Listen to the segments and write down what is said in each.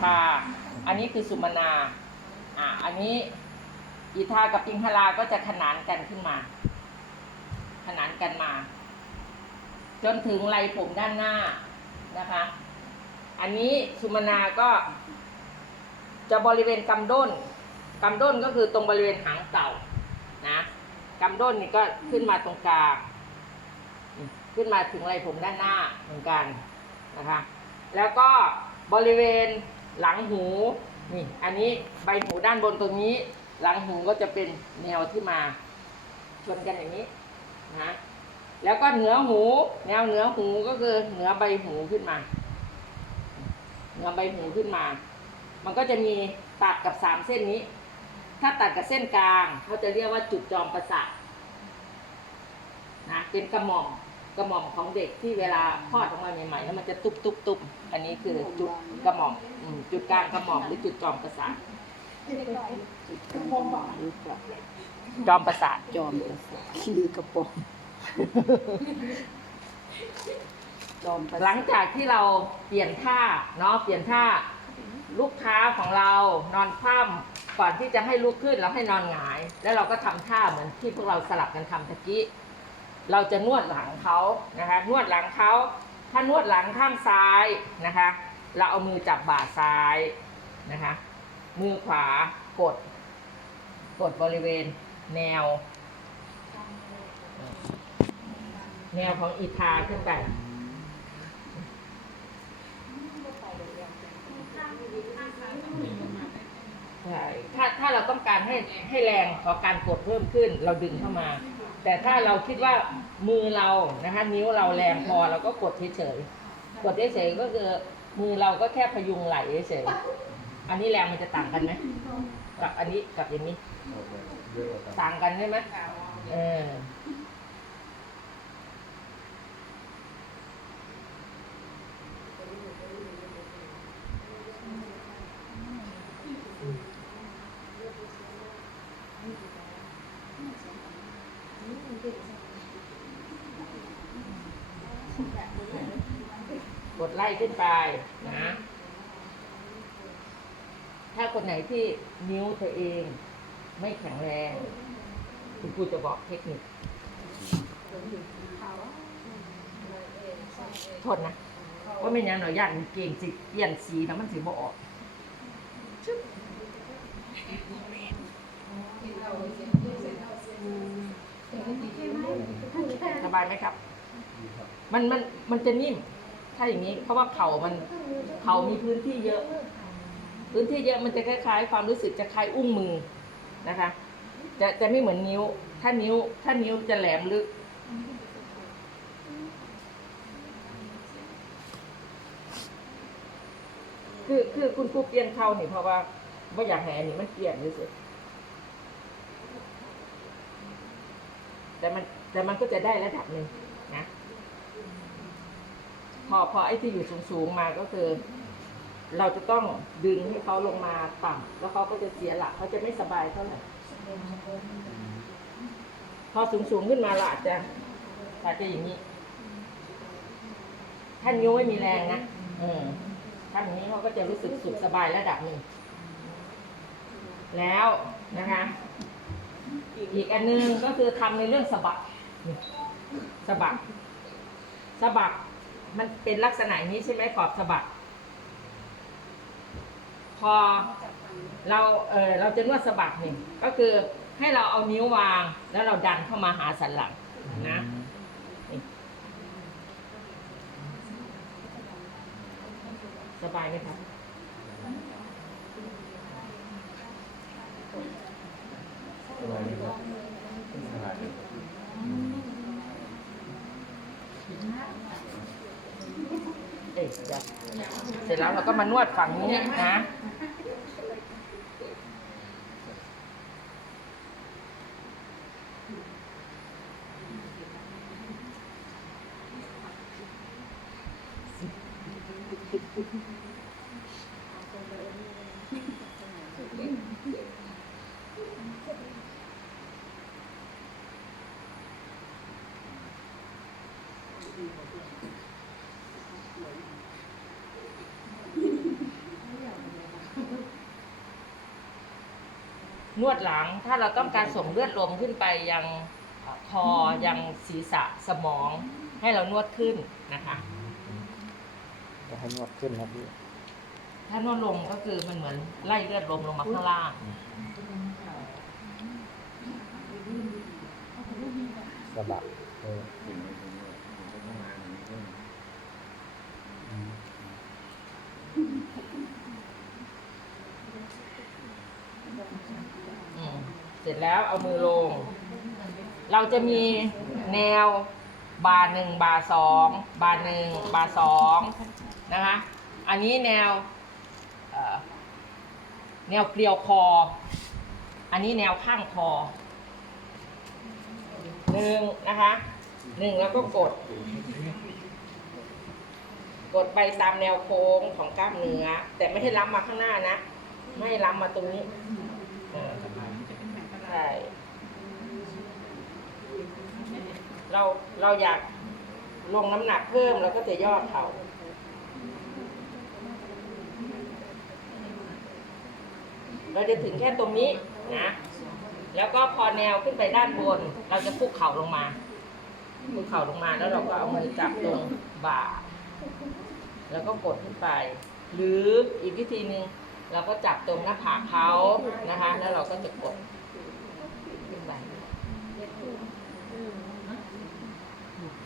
ทาอันนี้คือสุมนา อ่า อันนี้อีทากับปิงคลาก็จะขนานกันขึ้นมา ขนานกันมา จนถึงไหลผมด้านหน้านะคะ อันนี้สุมนาก็ จะบริเวณกำด้นกำด้นก็คือตรงบริเวณหางเต่านะกำด้นนี่ก็ขึ้นมาตรงกลางขึ้นมาถึงไหลผมด้านหน้าเหมือนกันนะคะ แล้วก็บริเวณ หลังหูนี่อันนี้ใบหูด้านบนตรงนี้ หลังหูก็จะเป็นแนวที่มาชนกันอย่างนี้นะแล้วก็เหนือหู แนวเหนือหูก็คือเหนือใบหูขึ้นมา เหนือใบหูขึ้นมา มันก็จะมีตัดกับสามเส้นนี้ ถ้าตัดกับเส้นกลางเขาจะเรียกว่าจุดจอมประสาทนะเป็นกระหม่อม กระหม่อมของเด็กที่เวลาคลอดออกมาใหม่ๆแล้วมันจะตุบตุบตุบอันนี้คือจุดกระหม่อมอืมจุดกลางกระหม่อมหรือจุดจอมประสาทจอมประสาทจอมประสาทคือกระป๋องจอมประสาทหลังจากที่เราเปลี่ยนท่าเนาะเปลี่ยนท่าลูกค้าของเรานอนคว่ำก่อนที่จะให้ลุกขึ้นเราให้นอนหงาย แล้วเราก็ทำท่าเหมือนที่พวกเราสลับกันทำตะกี้ เราจะนวดหลังเขานะคะนวดหลังเขาถ้านวดหลังข้างซ้ายนะคะ เราเอามือจับบ่าซ้ายนะคะมือขวากด กดบริเวณแนว แนวของอีทาขึ้นไปใช่ถ้าถ้าเราต้องการให้ให้แรงขอการกดเพิ่มขึ้น เราดึงเข้ามา แต่ถ้าเราคิดว่ามือเรานะคะนิ้วเราแรงพอเราก็กดเฉยๆกดเฉยๆก็คือมือเราก็แค่พยุงไหลเฉยๆอันนี้แรงมันจะต่างกันไหมกับอันนี้กับอย่างนี้ ต่างกันใช่ไหมเออ ก ดไล่ขึ้นไปนะ ถ้าคนไหนที่นิ้วตัวเองไม่แข็งแรง คุณครูจะบอกเทคนิคโทษนะว่าไม่งั้นหน่อยย่านเก่งสิเปลี่ยนสีนะมันสีบ่ออกสบายไหมครับ มันมันมันจะนิ่ม ถ้าอย่างนี้เพราะว่าเข่ามันเข่ามีพื้นที่เยอะ พื้นที่เยอะมันจะคล้ายๆ ความรู้สึกจะคล้ายอุ้งมือนะคะ จะจะไม่เหมือนนิ้ว ถ้านิ้ว ถ้านิ้วจะแหลมลึก คือคือคุณครูเปลี่ยนเข่านี่เพราะว่าว่าอยากให้อันนี้มันเปลี่ยนรู้สึกแต่มันแต่มันก็จะได้ระดับหนึ่งนะ พอพอไอ้ที่อยู่สูงๆมาก็คือ เราจะต้องดึงให้เขาลงมาต่ำแล้วเขาก็จะเสียหลักเขาจะไม่สบายเท่าไหร่พอสูงๆขึ้นมาเราอาจจะอาจจะอย่างนี้ท่านนิ้วไม่มีแรงนะเออท่านอย่างนี้เขาก็จะรู้สึกสุขสบายระดับหนึ่งแล้วนะคะ อีกอันหนึงก็คือทำในเรื่องสะบักสะบักสะบัก มันเป็นลักษณะอย่างนี้ใช่ไหมขอบสะบัก พอเราเออเราจะนวดสะบักหนึ่งก็คือให้เราเอานิ้ววางแล้วเราดันเข้ามาหาสันหลังนะสบายไหมครับ เอ๊ะเดี๋ยเสร็จแล้วเราก็มานวดฝั่งนี้นะ นวดหลังถ้าเราต้องการส่งเลือดลมขึ้นไปยังคอยังศีรษะสมอง ให้เรานวดขึ้นนะคะจะให้นวดขึ้นครับพี่ถ้านวดลงก็คือมันเหมือนไล่เลือดลมลงมาข้างล่างสบักเออ จแล้วเอามือลง เราจะมีแนวบาหนึ่งบาสองบาหนึ่งบาสองนะคะ อันนี้แนวแนวเกลียวคอ อันนี้แนวข้างคอหนึ่งนะคะหนึ่งแล้วก็กด กดไปตามแนวโค้งของกล้ามเนื้อ แต่ไม่ให้ล้ำมาข้างหน้านะ ไม่ให้ล้ำมาตรงนี้ ช่เราเราอยากลงน้ำหนักเพิ่มเราก็จะย่อเข่าเราจะถึงแค่ตรงนี้นะ แล้วก็พอแนวขึ้นไปด้านบน เราจะคุกเข่าลงมาคุกเข่าลงมาแล้วเราก็เอามือจับตรงบ่า แล้วก็กดขึ้นไป หรืออีกวิธีหนึ่งเราก็จับตรงหน้าผากเขานะคะ แล้วเราก็จะกดขึ้นไป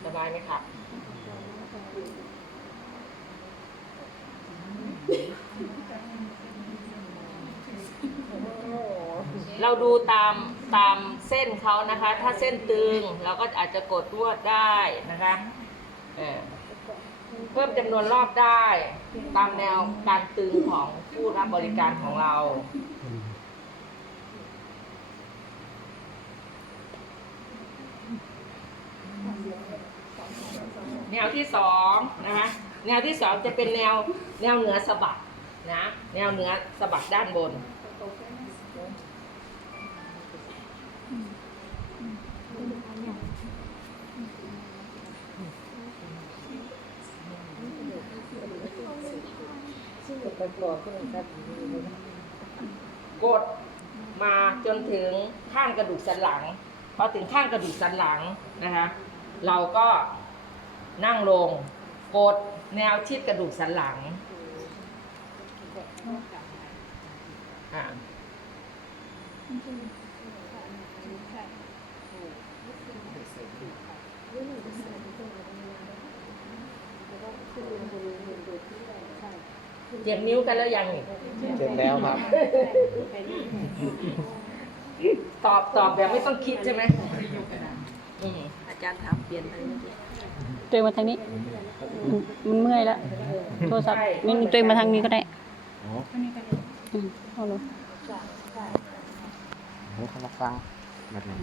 ส บายไหมครับเราดูตามตามเส้นเขานะคะ ถ้าเส้นตึงเราก็อาจจะกดรวดได้นะคะเออเพิ่มจำนวนรอบได้ ตามแนวการตึงของผู้รับบริการของเรา แนวที่สองนะคะแนวที่สองจะเป็นแนวแนวเหนือสะบักนะแนวเหนือสะบักด้านบนกดมาจนถึงข้างกระดูกสันหลังพอถึงข้างกระดูกสันหลังนะคะ เราก็ นั่งลง กดแนวชิดกระดูกสันหลังอ่าเจ็บนิ้วกันแล้วยังนี่เสร็จแล้วครับ ตอบตอบแบบไม่ต้องคิดใช่ไหมอืมอาจารย์ถามเปลี่ยนไปเมื่อกี้ ตัวเองมาทางนี้มันมันเมื่อยแล้วโทรศัพท์นี่ตัวเองมาทางนี้ก็ได้อ๋ออืมเอาเลยให้เขามาฟังแบบนี้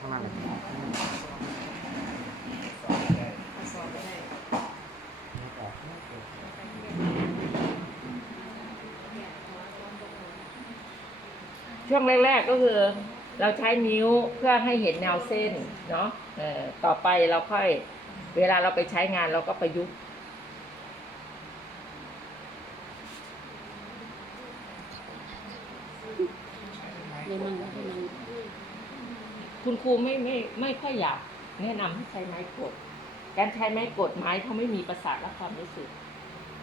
ข้างหน้าเลยช่วงแรก ๆก็คือ เราใช้นิ้วเพื่อให้เห็นแนวเส้นเนาะเออต่อไปเราค่อย เวลาเราไปใช้งานเราก็ประยุกต์นี่มันนี่มันคุณครูไม่ไม่ไม่ค่อยอยากแนะนำให้ใช้ไม้กด การใช้ไม้กดไม้เขาไม่มีประสาทและความรู้สึก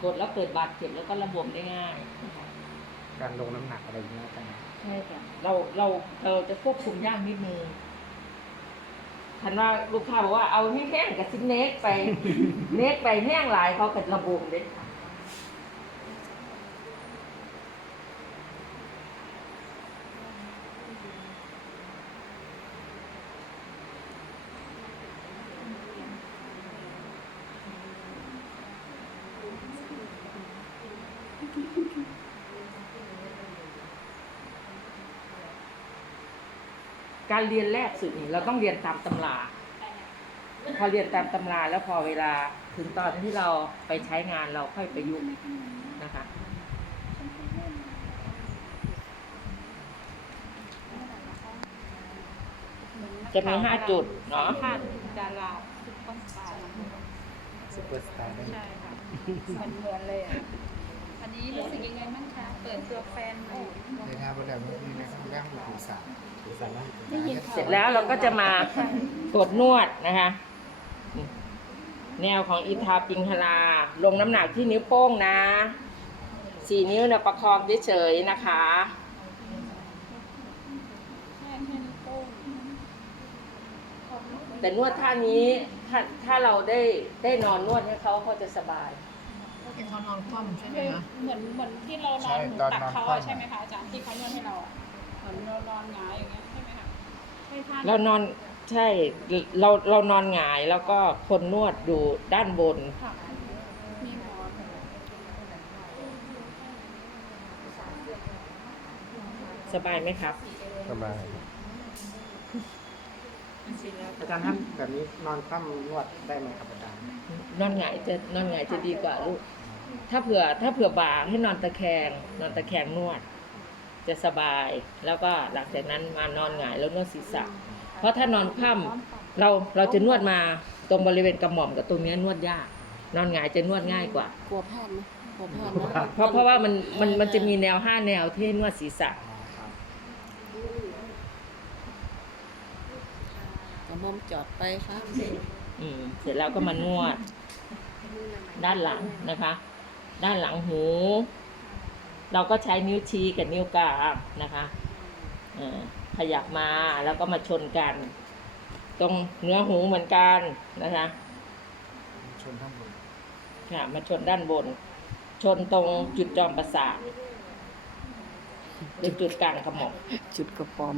กดแล้วเกิดบาดเจ็บแล้วก็ระบมได้ง่ายนะคะการลงน้ำหนักอะไรอย่างเงี้ยกันใช่ค่ะเราเราเราจะควบคุมยากนิดนึง คันว่าลูกค้าบอกว่าเอาแห้งๆกับซิเนกไป เนกไปแห้งหลายเขาเกิดระบบเล การเรียนแรกสุดนี่เราต้องเรียนตามตำราพอเรียนตามตำราแล้วพอเวลาถึงตอนที่เราไปใช้งานเราค่อยประยุกต์นะคะจะมีห้าจุดเนาะค่ะดาราซุปเปอร์สตาร์ซุปเปอร์สตาร์ได้ใช่ค่ะมันเหมือนเลยอะมั นี้รู้สึกยังไงบ้างคะ เปิดตัวแฟนใหม่ในทางประดับนี้นะครับแรกหลวงปู่สามปู่สามนะได้ยินข่าวเสร็จแล้วเราก็จะมากดนวดนะคะ แนวของอิทาปิงฮลา ลงน้ำหนักที่นิ้วโป้งนะสี่นิ้วเนี่ยประคองเฉยๆนะคะแค่แค่นิ้วโป้งแต่นวดท่านี้ถ้าถ้าเราได้ได้นอนนวดให้เขาเขาจะสบาย คือเหมือนเหมือนที่เรานอนหนุนตักเขาอะใช่ไหมคะอาจารย์ที่เขานวดให้เราอะเหมือนเรานอนหงายอย่างเงี้ยใช่ไหมคะใช่ท่าเรานอนใช่เราเรานอนหงายแล้วก็คนนวดอยู่ด้านบน ค่ะมีหมอนสบายไหมครับ สบายอาจารย์ท่านแบบนี้นอนคว่ำนวดได้ไหมครับอาจารย์ นอนหงายจะนอนหงายจะดีกว่าลูก ถ้าเผื่อถ้าเผื่อบ่าให้นอนตะแคงนอนตะแคงนวด จะสบายแล้วก็หลังจากนั้นมานอนหงายแล้วนวดศีรษะ เพราะถ้านอนคว่ำเราเราจะนวดมาตรงบริเวณกระหม่อมกับตรงเนี้ยนวดยาก นอนหงายจะนวดง่ายกว่า กลัวพลาดไหมกลัวพลาดนะเพราะเพราะว่ามันมันมันจะมีแนวห้าแนวที่ให้นวดศีรษะกระมอมจอดไปครับอืมเสร็จแล้วก็มานวด ด้านหลังนะคะ ด้านหลังหู เราก็ใช้นิ้วชี้กับนิ้วกลางนะคะเอ่อขยับมาแล้วก็มาชนกัน ตรงเนื้อหูเหมือนกันนะคะ ชนข้างบนค่ะมาชนด้านบน ชนตรงจุดจอมประสาทหรือจุดกลางกระหม่อมจุดกระปอม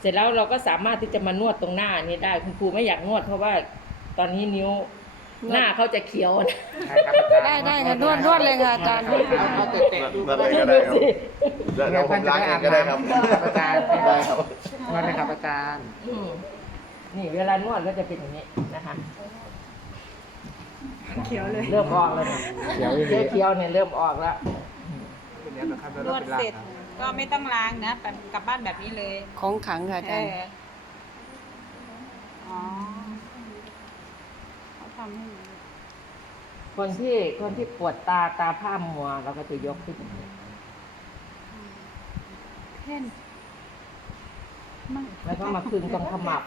เสร็จแล้วเราก็สามารถที่จะมานวดตรงหน้านี้ได้ คุณครูไม่อยากนวดเพราะว่า ตอนนี้นิ้ว หน้าเขาจะเขียวนะใช่ครับอาจารย์ได้ได้ค่ะนวดนวดเลยค่ะอาจารย์ เอาเอาเตะๆดูนั่นก็เองได้ก็ได้ครับเดี๋ยวเดี๋ยวผมล้างเองก็ได้ครับอาจารย์ได้ครับนวดไหมครับอาจารย์อืมนี่เวลานวดก็จะเป็นอย่างนี้นะคะ เขียวเลย เริ่มออกแล้วนะเดี๋ยวอีกเขียวเขียวๆเนี่ยเริ่มออกแล้วเป็นเนี้ยนะครับนวดเสร็จก็ไม่ต้องล้างนะแบบกลับบ้านแบบนี้เลยของขังค่ะอาเอจารย์ออ๋อเขา ทำให้อย่างนี้คนที่คนที่ปวดตาตาผ้ามัว เราก็จะยกขึ้นอย่างนี้เพ่นมากแล้วก็มาคึงตรงขมับ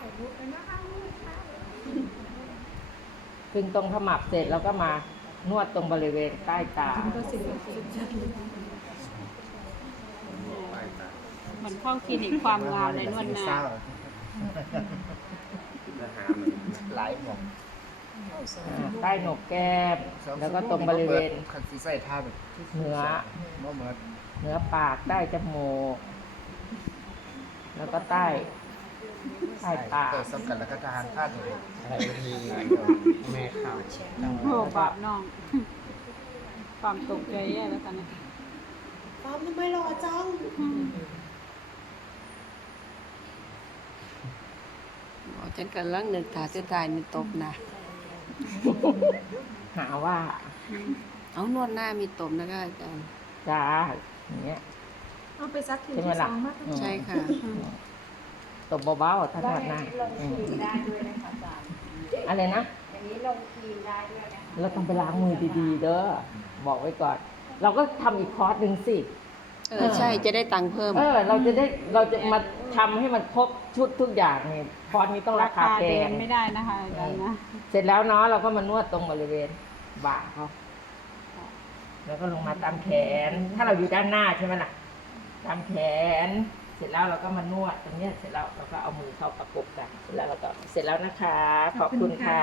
คึงตรงขมับเสร็จแล้วก็มานวดตรงบริเวณใต้ตาเหมือนเข้าคลินิกความงามเลยนวดหน้าหลายหมอกอ่า ใต้หนกแก้มแล้วก็ตรงบริเวณคันซีใส่ท่าแบบเหนือเมื่อเมื่อเหนือปากใต้จมูกแล้วก็ใต้ใต้ตาเปิดซ้ำกันแล้วก็จะหันท่าตัวเองอะไรทีแม่ข่าวโอ้ปรับน้องความตกใจแย่แล้วตอนนี้อ๋อฉันกำลังนึกถาเส้นตายนี่ตบนะ หาว่าเอานวดหน้ามีตบนะคะอาจารย์จ้าอย่างเงี้ยใช่ไหมล่ะอืม ใช่ค่ะ ตบเบาๆถ้าถนัดหน้าอืมอะไรนะเราต้องไปล้างมือดีๆ เด้อ บอกไว้ก่อน เราก็ทำอีกคอร์สหนึ่งสิ เออใช่จะได้ตังค์เพิ่ม เออ เราจะได้เราจะมาทำให้มันครบชุดทุกอย่างเนี่ยคอร์สนี้ต้องราราคาคาแพเดิงนไม่ได้นะคะอาจารย์นะ เสร็จแล้วเนาะเราก็มานวดตรงบริเวณบ่าเขาแล้วก็ลงมาตามแขน ถ้าเราอยู่ด้านหน้าใช่ไหมล่ะ ตามแขน เสร็จแล้วเราก็มานวดตรงเนี้ยเสร็จแล้วเราก็เอามือเข้าประกบกัน เสร็จแล้วเราก็เสร็จแล้วนะคะ ขอบคุณค่ะ